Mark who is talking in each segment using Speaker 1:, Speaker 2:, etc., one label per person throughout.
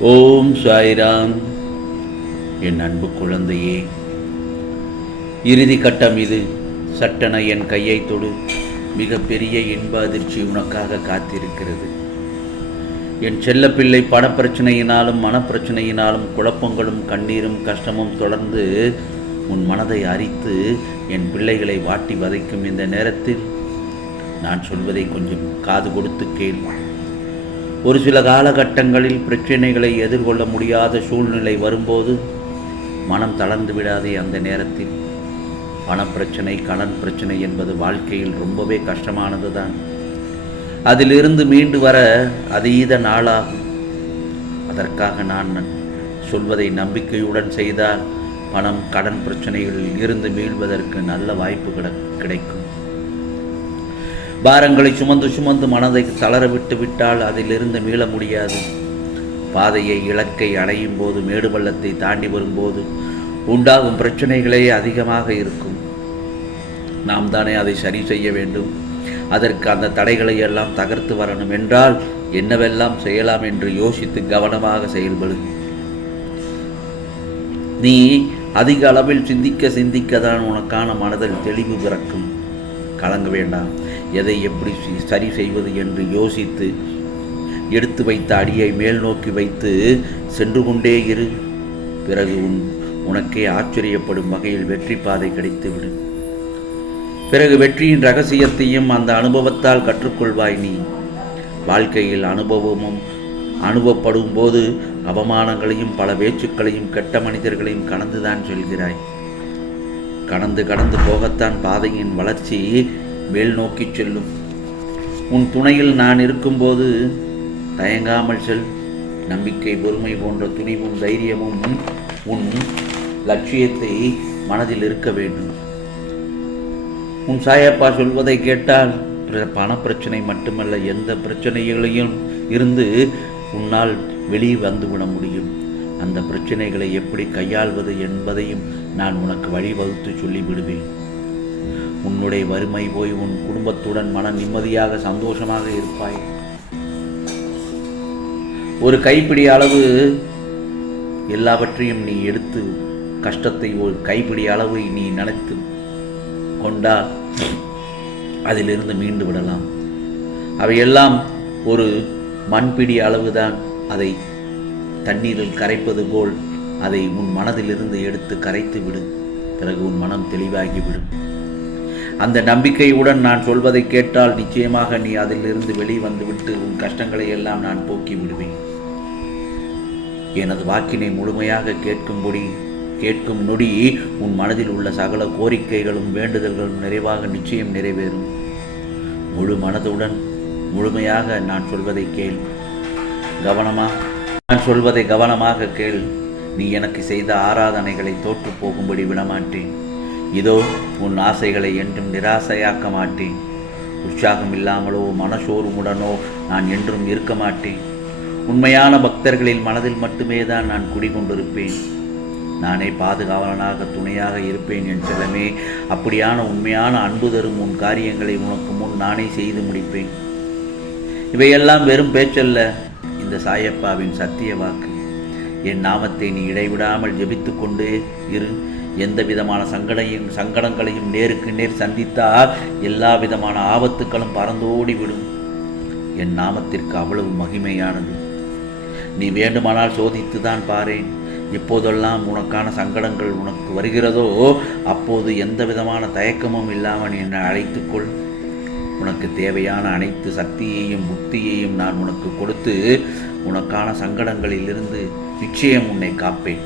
Speaker 1: ஓம் சாய்ராம். என் அன்பு குழந்தையே இறுதி கட்டம் இது. சட்டென என் கையை தொடு. மிகப்பெரிய இன்ப அதிர்ச்சி உனக்காக காத்திருக்கிறது. என் செல்லப்பிள்ளை பணப்பிரச்சனையினாலும் மனப்பிரச்சனையினாலும் குழப்பங்களும் கண்ணீரும் கஷ்டமும் தொடர்ந்து உன் மனதை அரித்து என் பிள்ளைகளை வாட்டி வதைக்கும் இந்த நேரத்தில் நான் சொல்வதை கொஞ்சம் காது கொடுத்து கேள். ஒரு சில காலகட்டங்களில் பிரச்சனைகளை எதிர்கொள்ள முடியாத சூழ்நிலை வரும்போது மனம் தளர்ந்து விடாதே அந்த நேரத்தில். பணப்பிரச்சனை கடன் பிரச்சனை என்பது வாழ்க்கையில் ரொம்பவே கஷ்டமானது தான் அதிலிருந்து மீண்டு வர அதீத நாளாகும். அதற்காக நான் சொல்வதை நம்பிக்கையுடன் செய்தால் பணம் கடன் பிரச்சனைகளில் இருந்து மீள்வதற்கு நல்ல வாய்ப்பு கிட கிடைக்கும். பாரங்களை சுமந்து சுமந்து மனதை தளர விட்டு விட்டால் அதிலிருந்து மீள முடியாது. பாதையை இலக்கை அடையும் போது மேடு பள்ளத்தை தாண்டி வரும்போது உண்டாகும் பிரச்சனைகளே அதிகமாக இருக்கும். நாம் தானே அதை சரி செய்ய வேண்டும். அதற்கு அந்த தடைகளை எல்லாம் தகர்த்து வரணும் என்றால் என்னவெல்லாம் செய்யலாம் என்று யோசித்து கவனமாக செயல்படு. நீ அதிக அளவில் சிந்திக்க சிந்திக்க தான் உனக்கான மனதில் தெளிவு பிறக்கும். கலங்க வேண்டாம். எதை எப்படி சரி செய்வது என்று யோசித்து எடுத்து வைத்த அடியை மேல் நோக்கி வைத்து சென்று கொண்டே இரு. பிறகு உன் உனக்கே ஆச்சரியப்படும் வகையில் வெற்றி பாதை கிடைத்துவிடும் பிறகு வெற்றியின் ரகசியத்தையும் அந்த அனுபவத்தால் கற்றுக்கொள்வாய் நீ. வாழ்க்கையில் அனுபவமும் அனுபவப்படும் போது அவமானங்களையும் பல பேச்சுக்களையும் கெட்ட மனிதர்களையும் கடந்துதான் செல்கிறாய். கடந்து கடந்து போகத்தான் பாதையின் வளர்ச்சி மேல் நோக்கி செல்லும். உன் துணையில் நான் இருக்கும்போது தயங்காமல் செல். நம்பிக்கை பொறுமை போன்ற துணிவும் தைரியமும் உன் லட்சியத்தை மனதில் இருக்க வேண்டும். உன் சாயப்பா சொல்வதை கேட்டால் பண பணப்பிரச்சனை மட்டுமல்ல எந்த பிரச்சனைகளையும் இருந்து உன்னால் வெளியே வந்துவிட முடியும். அந்த பிரச்சனைகளை எப்படி கையாள்வது என்பதையும் நான் உனக்கு வழிவகுத்து சொல்லிவிடுவேன். உன்னுடைய வறுமை போய் உன் குடும்பத்துடன் மன நிம்மதியாக சந்தோஷமாக இருப்பாய். ஒரு கைப்பிடி அளவு எல்லாவற்றையும் நீ எடுத்து கஷ்டத்தை ஒரு கைப்பிடி அளவு நீ நினைத்து கொண்டால் அதிலிருந்து மீண்டு விடலாம். அவையெல்லாம் ஒரு மண்பிடி அளவுதான். அதை தண்ணீரில் கரைப்பது போல் அதை உன் மனதிலிருந்து எடுத்து கரைத்து விடு. பிறகு உன் மனம் தெளிவாகிவிடும் அந்த நம்பிக்கையுடன் நான் சொல்வதை கேட்டால் நிச்சயமாக நீ அதிலிருந்து வெளிவந்து விட்டு உன் கஷ்டங்களை எல்லாம் நான் போக்கி விடுவேன். எனது வாக்கினை முழுமையாக கேட்கும்படி கேட்கும் நொடி உன் மனதில் உள்ள சகல கோரிக்கைகளும் வேண்டுதல்களும் நிறைவாக நிச்சயம் நிறைவேறும். முழு மனதுடன் முழுமையாக நான் சொல்வதை கேள். கவனமா நான் சொல்வதை கவனமாக கேள். நீ எனக்கு செய்த ஆராதனைகளை தோற்று போகும்படி விடமாட்டேன். இதோ உன் ஆசைகளை என்றும் நிராசையாக்க மாட்டேன். உற்சாகம் இல்லாமலோ மனசோர்வுடனோ நான் என்றும் இருக்க மாட்டேன். உண்மையான பக்தர்களின் மனதில் மட்டுமே தான் நான் குடிகொண்டிருப்பேன். நானே பாதுகாவலனாக துணையாக இருப்பேன் என் செல்லமே. அப்படியான உண்மையான அன்பு தரும் உன் காரியங்களை உனக்கு முன் நானே செய்து முடிப்பேன். இவையெல்லாம் வெறும் பேச்சல்ல. இந்த சாயப்பாவின் சத்திய வாக்கு. என் நாமத்தை நீ இடைவிடாமல் ஜெபித்து கொண்டு இரு. எந்த விதமான சங்கடையும் சங்கடங்களையும் நேருக்கு நேர் சந்தித்தால் எல்லா விதமான ஆபத்துக்களும் பறந்தோடி விடும். என் நாமத்திற்கு அவ்வளவு மகிமையானது. நீ வேண்டுமானால் சோதித்து தான் பாரேன். எப்போதெல்லாம் உனக்கான சங்கடங்கள் உனக்கு வருகிறதோ அப்போது எந்த விதமான தயக்கமும் இல்லாமல் நீ என்னை அழைத்துக்கொள். உனக்கு தேவையான அனைத்து சக்தியையும் புத்தியையும் நான் உனக்கு கொடுத்து உனக்கான சங்கடங்களிலிருந்து நிச்சயம் உன்னை காப்பேன்.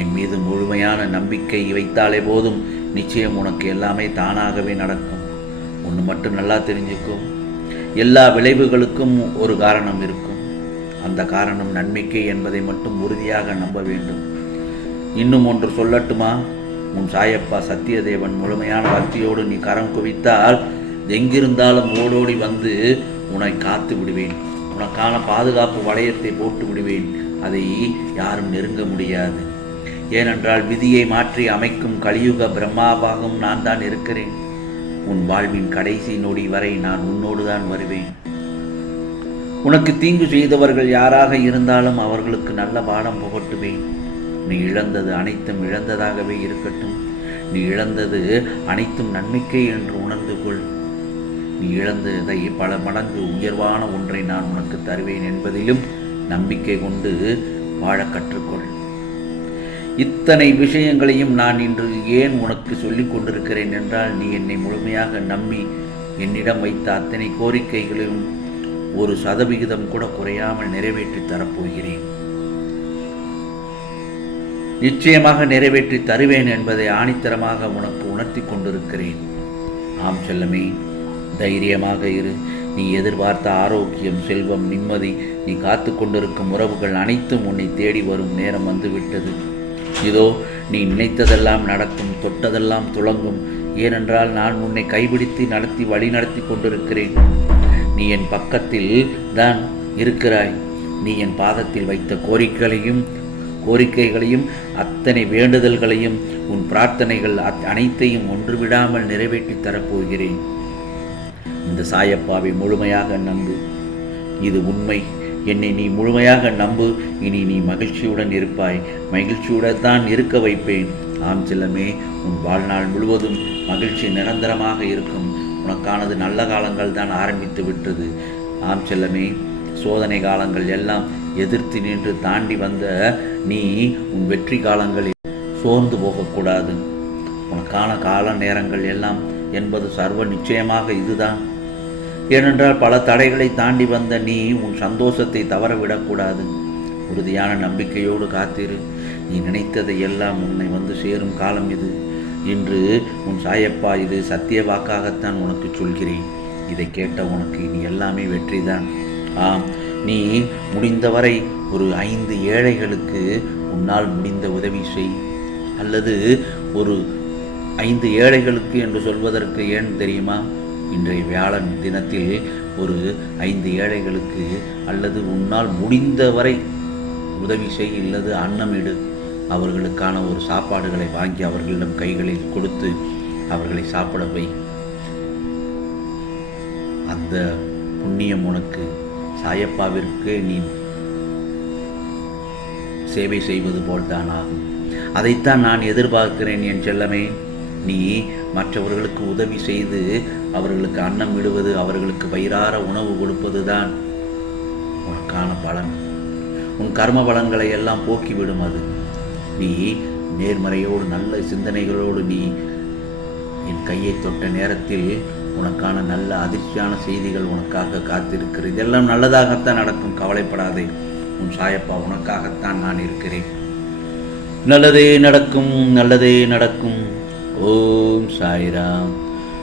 Speaker 1: என் மீது முழுமையான நம்பிக்கை வைத்தாலே போதும். நிச்சயம் உனக்கு எல்லாமே தானாகவே நடக்கும். ஒன்று மட்டும் நல்லா தெரிஞ்சுக்கும் எல்லா விளைவுகளுக்கும் ஒரு காரணம் இருக்கும். அந்த காரணம் நன்மைக்கே என்பதை மட்டும் உறுதியாக நம்ப வேண்டும். இன்னும் ஒன்று சொல்லட்டுமா? உன் சாயப்பா சத்தியதேவன் முழுமையான பக்தியோடு நீ கரம் குவித்தால் எங்கிருந்தாலும் ஓடோடி வந்து உன்னை காத்து விடுவேன். உனக்கான பாதுகாப்பு வளையத்தை போட்டு விடுவேன். அதை யாரும் நெருங்க முடியாது. ஏனென்றால் விதியை மாற்றி அமைக்கும் கலியுக பிரம்மாவாகவும் நான் தான் இருக்கிறேன். உன் வாழ்வின் கடைசி நொடி வரை நான் உன்னோடு தான் வருவேன். உனக்கு தீங்கு செய்தவர்கள் யாராக இருந்தாலும் அவர்களுக்கு நல்ல பாடம் புகட்டுவேன். நீ இழந்தது அனைத்தும் இழந்ததாகவே இருக்கட்டும். நீ இழந்தது அனைத்தும் நன்மைக்கே என்று உணர்ந்து கொள். நீ இழந்ததை பல மடங்கு உயர்வான ஒன்றை நான் உனக்கு தருவேன் என்பதிலும் நம்பிக்கை கொண்டு வாழ கற்றுக்கொள். இத்தனை விஷயங்களையும் நான் இன்று ஏன் உனக்கு சொல்லிக் கொண்டிருக்கிறேன் என்றால் நீ என்னை முழுமையாக நம்பி என்னிடம் வைத்த அத்தனை கோரிக்கைகளிலும் ஒரு சதவிகிதம் கூட குறையாமல் நிறைவேற்றி தரப்போகிறேன். நிச்சயமாக நிறைவேற்றி தருவேன் என்பதை ஆணித்தரமாக உனக்கு உணர்த்தி கொண்டிருக்கிறேன். ஆம் செல்லமே தைரியமாக இரு. நீ எதிர்பார்த்த ஆரோக்கியம் செல்வம் நிம்மதி நீ காத்து கொண்டிருக்கும் உறவுகள் அனைத்தும் உன்னை தேடி வரும் நேரம் வந்துவிட்டது. இதோ நீ நினைத்ததெல்லாம் நடக்கும் தொட்டதெல்லாம் துளங்கும். ஏனென்றால் நான் உன்னை கைபிடித்து நடத்தி வழி நடத்தி கொண்டிருக்கிறேன். நீ என் பக்கத்தில் தான் இருக்கிறாய். நீ என் பாதத்தில் வைத்த கோரிக்கைகளையும் கோரிக்கைகளையும் அத்தனை வேண்டுதல்களையும் உன் பிரார்த்தனைகள் அத்- அனைத்தையும் ஒன்றுவிடாமல் நிறைவேற்றி தரப்போகிறேன். இந்த சாயப்பாவை முழுமையாக நம்பு. இது உண்மை. என்னை நீ முழுமையாக நம்பு. இனி நீ மகிழ்ச்சியுடன் இருப்பாய். மகிழ்ச்சியுடன் தான் இருக்க வைப்பேன். ஆம் செல்லமே உன் வாழ்நாள் முழுவதும் மகிழ்ச்சி நிரந்தரமாக இருக்கும். உனக்கானது நல்ல காலங்கள் தான் ஆரம்பித்து விட்டது. ஆம் செல்லமே சோதனை காலங்கள் எல்லாம் எதிர்த்து நின்று தாண்டி வந்த நீ உன் வெற்றி காலங்களில் சோர்ந்து போகக்கூடாது. உனக்கான கால நேரங்கள் எல்லாம் என்பது சர்வ நிச்சயமாக இதுதான். ஏனென்றால் பல தடைகளை தாண்டி வந்த நீ உன் சந்தோஷத்தை தவறவிடக்கூடாது. உறுதியான நம்பிக்கையோடு காத்திரு. நீ நினைத்ததை எல்லாம் உன்னை வந்து சேரும் காலம் இது. இன்று உன் சாயப்பா இது சத்திய வாக்காகத்தான் உனக்கு சொல்கிறேன். இதை கேட்ட உனக்கு இனி எல்லாமே வெற்றிதான். ஆம் நீ முடிந்தவரை ஒரு ஐந்து ஏழைகளுக்கு உன்னால் முடிந்த உதவி செய். அல்லது ஒரு ஐந்து ஏழைகளுக்கு என்று சொல்வதற்கு ஏன் தெரியுமா? இன்றைய வியாழன் தினத்தில் ஒரு ஐந்து ஏழைகளுக்கு அல்லது உன்னால் முடிந்தவரை உதவி செய் இல்லது அன்னமிடு அவர்களுக்கான ஒரு சாப்பாடுகளை வாங்கி அவர்களிடம் கைகளில் கொடுத்து அவர்களை சாப்பிட வை. அந்த புண்ணியம் உனக்கு. சாயப்பாவிற்கு நீ சேவை செய்வது போல்தான் ஆகும். அதைத்தான் நான் எதிர்பார்க்கிறேன் என் செல்லமே. நீ மற்றவர்களுக்கு உதவி செய்து அவர்களுக்கு அன்னம் விடுவது அவர்களுக்கு வயிறார உணவு கொடுப்பது தான் உனக்கான பலன். உன் கர்ம பலன்களை எல்லாம் போக்கிவிடும் அது. நீ நேர்மறையோடு நல்ல சிந்தனைகளோடு நீ என் கையை தொட்ட நேரத்தில் உனக்கான நல்ல அதிர்ச்சியான செய்திகள் உனக்காக காத்திருக்கிறது இதெல்லாம் நல்லதாகத்தான் நடக்கும். கவலைப்படாதே. உன் சாயப்பா உனக்காகத்தான் நான் இருக்கிறேன். நல்லதே நடக்கும் நல்லதே நடக்கும். ஓம் சாய்ராம்.